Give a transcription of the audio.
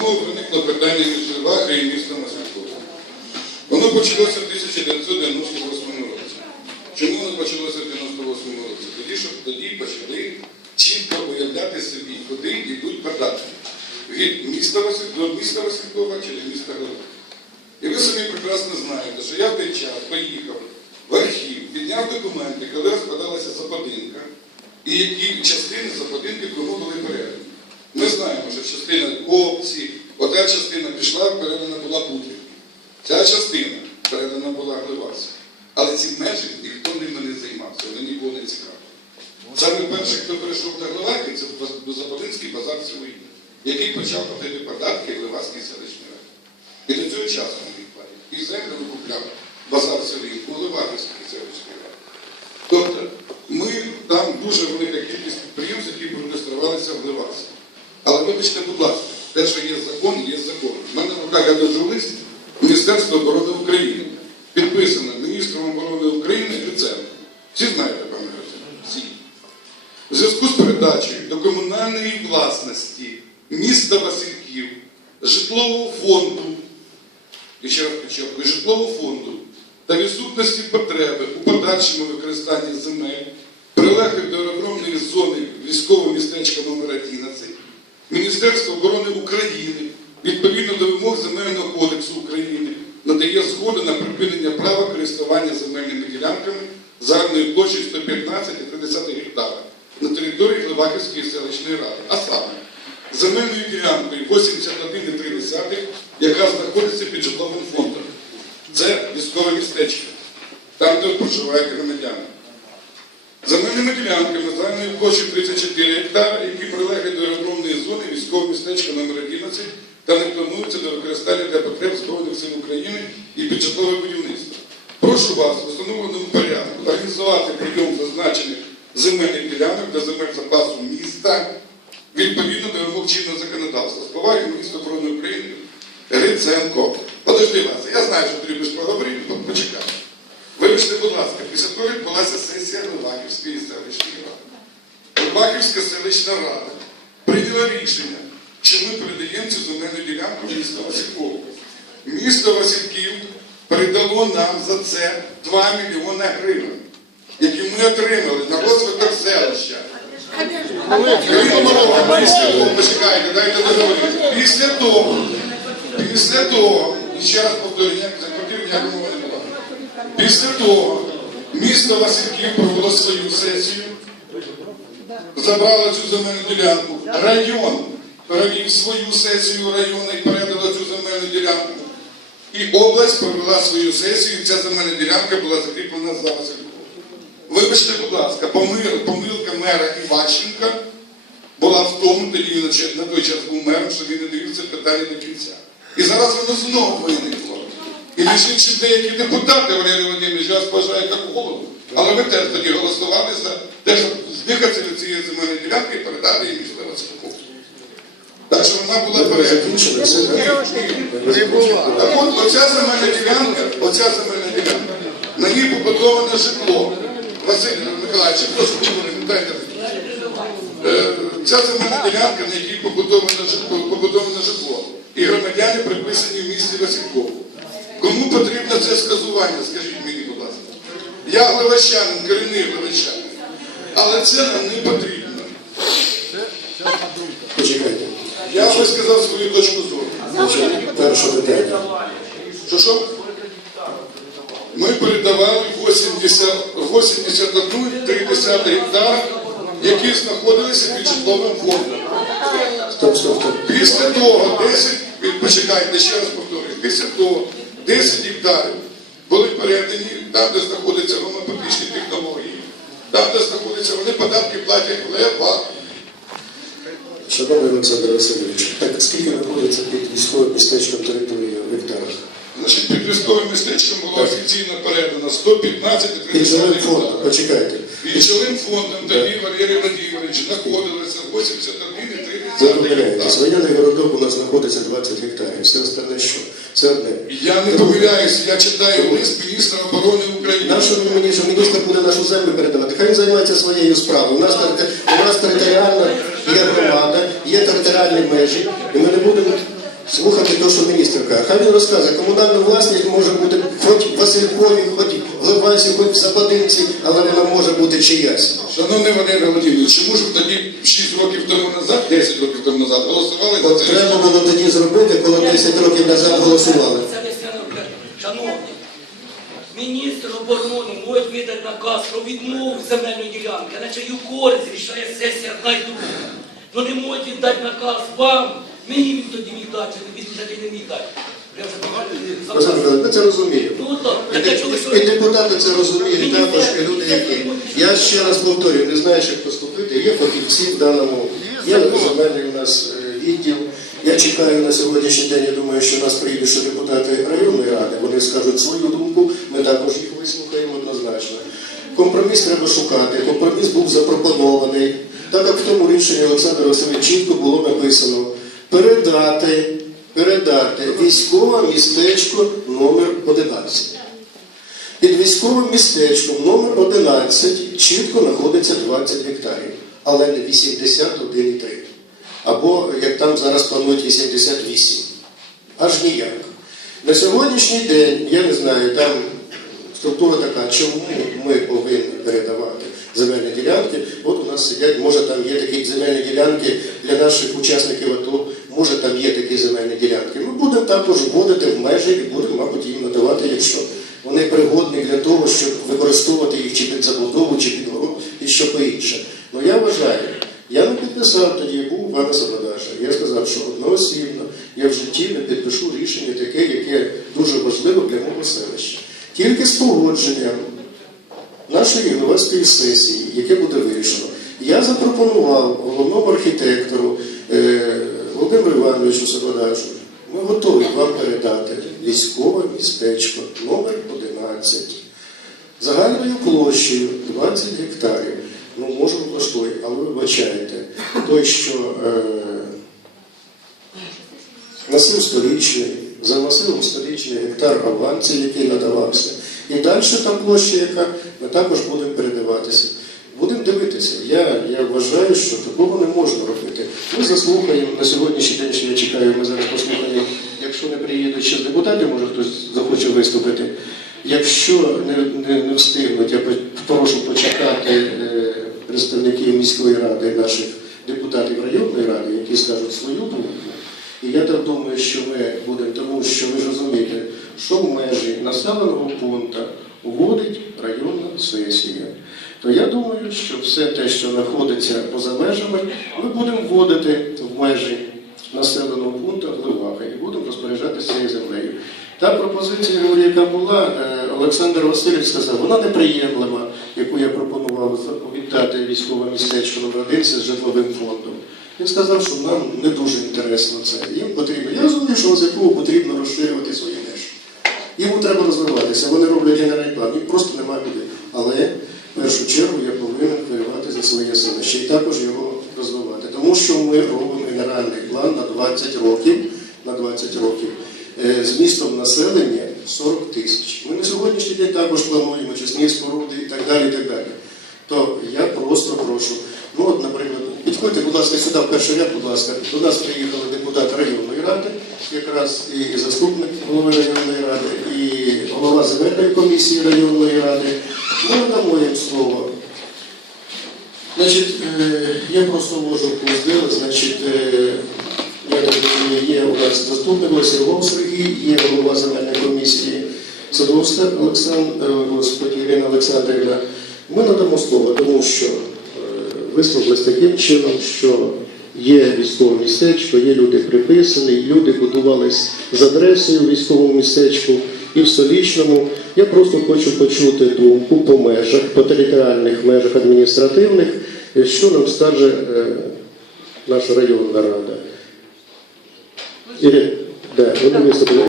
знову виникло питання між Левахою і містом Васильковим. Воно почалося в 1998 році. Чому воно почалося в 1998 році? Тоді, що тоді почали чітко уявляти собі, куди йдуть податки. Від міста Василь... до міста Василькова до міста Глава. І ви самі прекрасно знаєте, що я в той час поїхав в архів, підняв документи, коли розкладалася западинка, і які частини западинки кому були передані. Ми знаємо, що частина опції, ота частина пішла, передана була Путрі. Ця частина передана була Гливасі. Але ці межі ніхто ними не займався, вони нікого не цікавили. Саме перший, хто перейшов до Гливаки, це Западинський базар свої, який почав платити податки Гливацькій селищній раді. І до цього часу вони їх платять. І землю викупляв базар селі у Гливаківській селищній раді. Тобто ми там дуже велика кількість підприємств, які реєструвалися в Гливасі. Вибачте, будь ласка, те, що є закон, є закон. У мене в руках я держу лист Міністерства оборони України. Підписано міністром оборони України Гриценко. Всі знаєте, пане Гриценко? Всі. В зв'язку з передачею до комунальної власності міста Васильків, житлового фонду, і ще раз підчеркую, житлового фонду та відсутності потреби у подальшому використанні земель, прилеглих до аеродромної зони військового містечка номер 11, Міністерство оборони України відповідно до вимог Земельного кодексу України надає згоду на припинення права користування земельними ділянками загальною площею 115,3 гектара на території Глибаківської селищної ради. А саме земельною ділянкою 81,3, яка знаходиться під житловим фондом. Це військове містечко, там, де проживають громадяни. Земельними ділянками загальною площею 34 гектари, які прилеглі до аеродромної зони військового містечка номер 11 та не плануються до використання для потреб Збройних сил України і під житлове будівництво. Прошу вас в установленому порядку організувати прийом зазначених земельних ділянок до земель запасу міста відповідно до вимог чинного законодавства. З поваги міністра оборони України Гриценко. Подожди вас, я знаю, що ти любиш поговорити, почекай. Вибачте, будь ласка, після того відбулася Леваківської селищної ради. Леваківська селищна рада прийняла рішення, що ми передаємо цю земельну ділянку міста Василькову. Місто Васильків передало нам за це 2 мільйони гривень, які ми отримали на розвиток селища. Почекайте, дайте договорити. Після того, після того, і ще раз повторюю, ніяк закрутив, ніякого не було. Після того місто Васильків провело свою сесію, забрало цю земельну ділянку. Район провів свою сесію району і передала цю земельну ділянку. І область провела свою сесію, і ця земельна ділянка була закріплена за Васильком. Вибачте, будь ласка, помил- помилка мера Іващенка була в тому, тоді на той час був мером, що він не це питання до кінця. І зараз воно знову виникло. І між іншим деякі депутати, Валерій Володимирович, я вас бажаю як голову, але ви теж тоді голосували за те, щоб здихатися від цієї земельної ділянки і передати її місто Василькову. Так що вона була передана. так? От оця земельна ділянка, оця земельна ділянка, на ній побудоване житло. Василь Миколаївич, прошу дайте. Е, Ця земельна ділянка, на якій побудоване житло, побудоване житло. І громадяни приписані в місті Василькову. Кому потрібно це сказування, скажіть мені, будь ласка. Я главащанин, корінний главащанин. Але це нам не потрібно. Почекайте. Я висказав свою точку зору. Перше питання. Що що? Ми передавали 80 81,3 гектара, які знаходилися під житловим фондом. Стоп, стоп, стоп. Після того 10, почекайте, ще раз повторюю, після того 10 гектарів були передані там, де знаходяться гомопатичні технології, там, де знаходяться, вони податки платять лева. Шановний Олександр Васильович, так скільки знаходиться під військовим містечком території в гектарах? Значить, під військовим містечком було офіційно передано 115 Під жилим 30 фондом, почекайте. Під фондом тоді Валерій Владимирович знаходилося 81,3 Ви помиляєтесь. гектара. Воєнний городок у нас знаходиться 20 гектарів. Все остальне що? Це одне. Я не помиляюся, я читаю лист міністра оборони України. Ви мені, що міністр буде нашу землю передавати? Хай він займається своєю справою. У нас, у нас територіальна є громада, є територіальні межі, і ми не будемо слухати те, що міністр каже. Хай він розказує, комунальна власність може бути хоч Василькові, хоч в хоч в Западинці, але вона може бути чиясь. Шановний Валерій Володимирович, чому ж тоді 6 років тому назад, 10 років тому назад голосували за От це? треба було тоді зробити, коли 10 років назад голосували. Це не все Шановні, міністр оборони може видати наказ про відмову земельної ділянки, а на чию користь рішає сесія одна й друга. Ну не можуть дати наказ вам, мені він тоді міг дати, чи він тоді не міг дати. Я вже багато не. Миколаївич, ми це розуміємо. І депутати це розуміють також, і люди, які. Я ще раз повторюю, не знаю, як поступити. Є фахівці в даному, є земельний у нас е, відділ. Я чекаю на сьогоднішній день, я думаю, що нас приїдуть ще депутати районної ради, вони скажуть свою думку, ми також їх вислухаємо однозначно. Компроміс треба шукати. Компроміс був запропонований. Так як в тому рішенні Олександра Васильовича чітко було написано передати, передати військове містечко номер 11. Під військовим містечком номер 11 чітко знаходиться 20 гектарів, але не 81,3. Або, як там зараз планують, 88. Аж ніяк. На сьогоднішній день, я не знаю, там структура така, чому ми повинні передавати земельні ділянки. От у нас сидять, може там є такі земельні ділянки для наших учасників АТО, може там є такі земельні ділянки. Ми будемо також вводити в межі і будемо, мабуть, їм надавати, якщо вони пригодні для того, щоб використовувати їх чи під забудову, чи під город, і що інше. Ну я вважаю, я не підписав тоді, був у пана Сабадаша. Я сказав, що одноосібно я в житті не підпишу рішення таке, яке дуже важливо для мого селища. Тільки з погодженням нашої громадської сесії, яке буде вирішено, я запропонував головному архітектору Володимиру Івановичу ми готові вам передати військове містечко номер 11 загальною площею 20 гектарів. Ну, може, влаштує, але ви вибачаєте, той, що е, масив столічний, за масивом столічний гектар авансів, який надавався. І далі та площа, яка ми також будемо передаватися. Я вважаю, що такого не можна робити. Ми заслухаємо на сьогоднішній день, що я чекаю, ми зараз послухаємо. Якщо не приїдуть ще з депутатів, може хтось захоче виступити. Якщо не, не, не встигнуть, я прошу почекати е, представників міської ради, наших депутатів районної ради, які скажуть свою думку. І я так думаю, що ми будемо, тому що ви ж розумієте, що в межі населеного пункту вводить районна сесія. То я думаю, що все те, що знаходиться поза межами, ми будемо вводити в межі населеного пункту Гливаха і будемо розпоряджатися цією землею. Та пропозиція, яка була, е, Олександр Васильович сказав, вона неприємлива, яку я пропонував віддати військове містечко номер 1 з житловим фондом. Він сказав, що нам не дуже інтересно це. Їм потрібно. Я розумію, що Лозякову потрібно розширювати свої межі. Йому треба розвиватися. Вони роблять генеральний план. Їх просто немає куди. Але першу чергу я повинен хвилювати за своє селище і також його розвивати. Тому що ми робимо генеральний план на 20 років, на 20 років е, з містом населення 40 тисяч. Ми на сьогоднішній день також плануємо чесні споруди і так далі. І так далі. То я просто прошу. Ну, от, наприклад, підходьте, будь ласка, сюди в перший ряд, будь ласка. До нас приїхали депутати районної ради, якраз і заступник голови районної ради, і голова земельної комісії районної ради. Ми надамо їм слово. Значить, е, я просто можу позділи, значить, е, я розумію, є у нас заступник Лосергов Сергій, є голова земельної комісії Садовська е, Ірина Олександрівна. Ми надамо слово, тому що висловилось таким чином, що є військове містечко, є люди приписані, люди будувались з адресою військовому містечку і в Солічному. Я просто хочу почути думку по межах, по територіальних межах адміністративних, е, що нам скаже е, наша районна рада. Ірина, да.